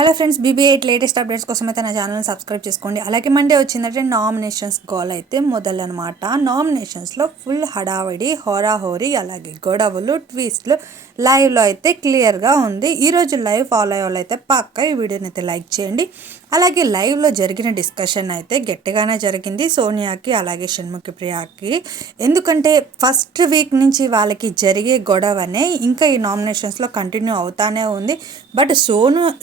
Hello friends, BB8 latest updates కోసం అయితే నా ఛానల్ని సబ్స్క్రైబ్ చేసుకోండి. అలాగే మండే వచ్చిందంటే నామినేషన్స్ గోల్ అయితే మొదలనమాట. నామినేషన్స్లో ఫుల్ హడావిడి, హోరాహోరీ, అలాగే గొడవలు, ట్విస్ట్లు లైవ్లో అయితే క్లియర్గా ఉంది. ఈరోజు లైవ్ ఫాలో అయ్యే వాళ్ళు అయితే పక్కా ఈ వీడియోని అయితే లైక్ చేయండి. అలాగే లైవ్లో జరిగిన డిస్కషన్ అయితే గట్టిగానే జరిగింది సోనియాకి అలాగే షణ్ముఖి ప్రియాకి. ఎందుకంటే ఫస్ట్ వీక్ నుంచి వాళ్ళకి జరిగే గొడవనే ఇంకా ఈ నామినేషన్స్లో కంటిన్యూ అవుతానే ఉంది. బట్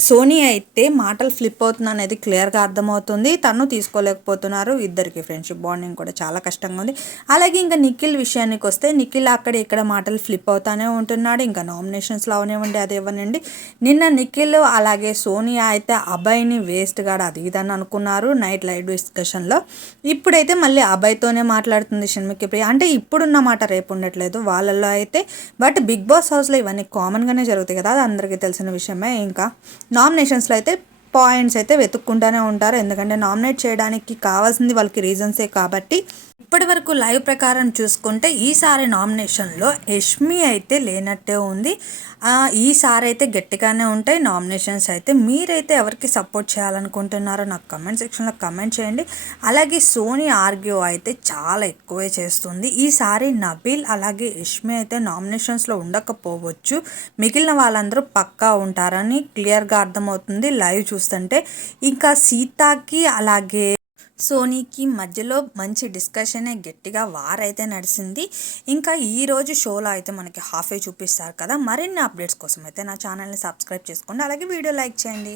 సోనీ అయితే మాటలు ఫ్లిప్ అవుతుంది అనేది క్లియర్గా అర్థమవుతుంది. తను తీసుకోలేకపోతున్నారు. ఇద్దరికి ఫ్రెండ్షిప్ బాండింగ్ కూడా చాలా కష్టంగా ఉంది. అలాగే ఇంకా నిఖిల్ విషయానికి వస్తే నిఖిల్ అక్కడ ఇక్కడ మాటలు ఫ్లిప్ అవుతానే ఉంటున్నాడు. ఇంకా నామినేషన్స్లో అవనివ్వండి అది ఇవ్వనండి. నిన్న నిఖిల్ అలాగే సోనియా అయితే అభయ్ని వేస్ట్ గాడు అది ఇదని అనుకున్నారు నైట్ లైవ్ డిస్కషన్లో. ఇప్పుడైతే మళ్ళీ అభయ్తోనే మాట్లాడుతుంది షణ్ముఖి ప్రియ. అంటే ఇప్పుడున్న మాట రేపు ఉండట్లేదు వాళ్ళల్లో అయితే. బట్ బిగ్ బాస్ హౌస్లో ఇవన్నీ కామన్గానే జరుగుతాయి కదా, అది అందరికీ తెలిసిన విషయమే. ఇంకా నామినేషన్స్లో అయితే పాయింట్స్ అయితే వెతుక్కుంటూనే ఉంటారు. ఎందుకంటే నామినేట్ చేయడానికి కావాల్సింది వాళ్ళకి రీజన్సే కాబట్టి. ఇప్పటి వరకు లైవ్ ప్రకారం చూసుకుంటే ఈసారి నామినేషన్లో యష్మి అయితే లేనట్టే ఉంది. ఈసారి అయితే గట్టిగానే ఉంటాయి నామినేషన్స్ అయితే. మీరైతే ఎవరికి సపోర్ట్ చేయాలనుకుంటున్నారో నాకు కమెంట్ సెక్షన్లో కమెంట్ చేయండి. అలాగే సోనీ ఆర్గ్యూ అయితే చాలా ఎక్కువే చేస్తుంది. ఈసారి నబీల్ అలాగే యష్మి అయితే నామినేషన్స్లో ఉండకపోవచ్చు. మిగిలిన వాళ్ళందరూ పక్కా ఉంటారని క్లియర్గా అర్థమవుతుంది లైవ్ చూస్తుంటే. ఇంకా సీతాకి అలాగే సోనీకి మధ్యలో మంచి డిస్కషనే, గట్టిగా వారైతే నడిచింది. ఇంకా ఈరోజు షోలో అయితే మనకి హాఫే చూపిస్తారు కదా. మరిన్ని అప్డేట్స్ కోసం అయితే నా ఛానల్ని సబ్స్క్రైబ్ చేసుకోండి. అలాగే వీడియో లైక్ చేయండి.